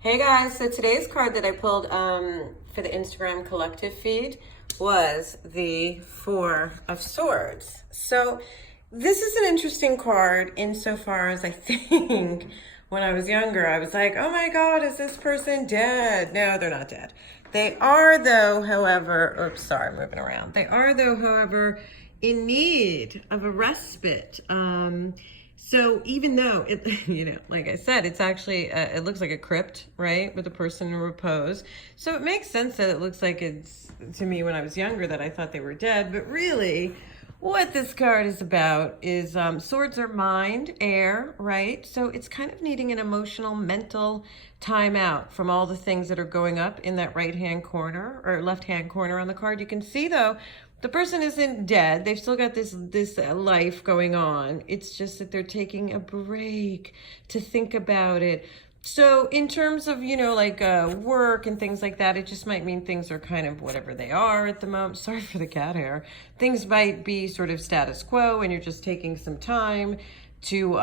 Hey guys, so today's card that I pulled for the Instagram collective feed was the Four of Swords. So this is an interesting card insofar as I think when I was younger, I was like, oh my God, is this person dead? No, they're not dead. They are though, however, oops, sorry, I'm moving around. They are though, however, in need of a respite. So even though it, like I said, it's actually, it looks like a crypt, right? With a person in repose. So it makes sense that it looks like it's, to me when I was younger, that I thought they were dead. But really, what this card is about is swords are mind, air, right? So it's kind of needing an emotional, mental timeout from all the things that are going up in that right-hand corner or left-hand corner on the card. You can see though, the person isn't dead. They've still got this life going on. It's just that they're taking a break to think about it. So in terms of, like work and things like that, it just might mean things are kind of whatever they are at the moment. Sorry for the cat hair. Things might be sort of status quo and you're just taking some time to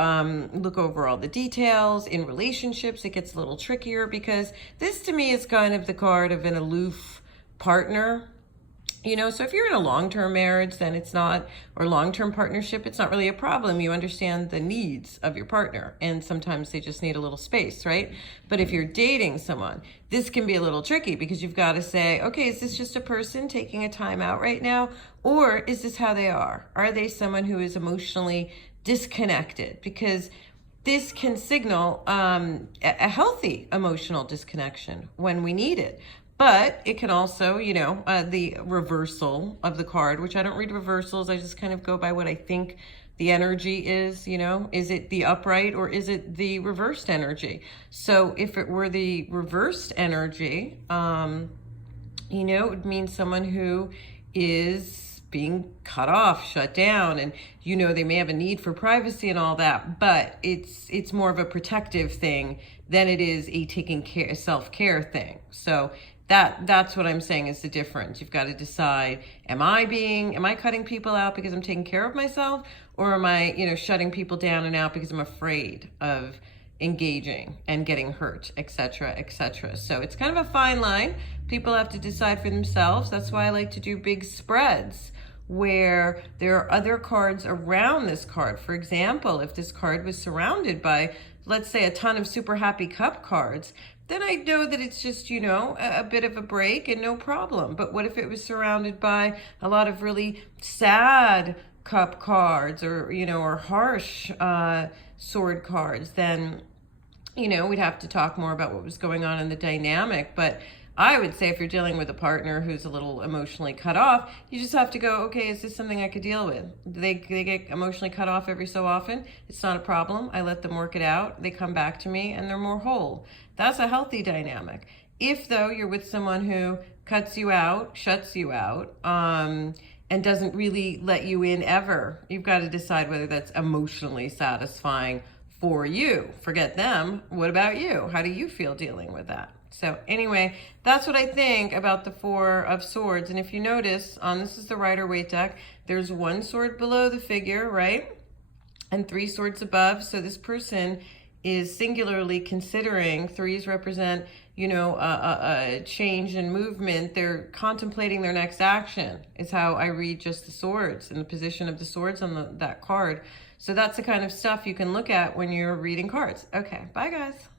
look over all the details. In relationships, it gets a little trickier because this to me is kind of the card of an aloof partner. So if you're in a long-term marriage, then it's not, or long-term partnership, it's not really a problem. You understand the needs of your partner, and sometimes they just need a little space, right? But if you're dating someone, this can be a little tricky because you've got to say, okay, is this just a person taking a time out right now? Or is this how they are? Are they someone who is emotionally disconnected? Because this can signal a healthy emotional disconnection when we need it. But it can also, the reversal of the card, which I don't read reversals. I just kind of go by what I think the energy is, is it the upright or is it the reversed energy? So if it were the reversed energy, it would mean someone who is being cut off, shut down, and they may have a need for privacy and all that, but it's more of a protective thing than it is a taking care, self-care thing. So that's what I'm saying is the difference. You've got to decide, am I cutting people out because I'm taking care of myself, or am I, shutting people down and out because I'm afraid of engaging and getting hurt, etc., etc. So it's kind of a fine line. People have to decide for themselves. That's why I like to do big spreads where there are other cards around this card. For example, if this card was surrounded by, let's say, a ton of super happy cup cards, then I know that it's just, a bit of a break and no problem. But what if it was surrounded by a lot of really sad cup cards or, or harsh sword cards? Then, we'd have to talk more about what was going on in the dynamic. But I would say if you're dealing with a partner who's a little emotionally cut off, you just have to go, okay, is this something I could deal with? They get emotionally cut off every so often. It's not a problem. I let them work it out. They come back to me and they're more whole. That's a healthy dynamic. If, though, you're with someone who cuts you out, shuts you out, and doesn't really let you in ever, you've got to decide whether that's emotionally satisfying for you. Forget them. What about you? How do you feel dealing with that? So anyway, that's what I think about the Four of Swords. And if you notice, this is the Rider-Waite deck, there's one sword below the figure, right? And three swords above. So this person is singularly considering, threes represent, a change in movement. They're contemplating their next action is how I read just the swords and the position of the swords on that card. So that's the kind of stuff you can look at when you're reading cards. Okay, bye guys.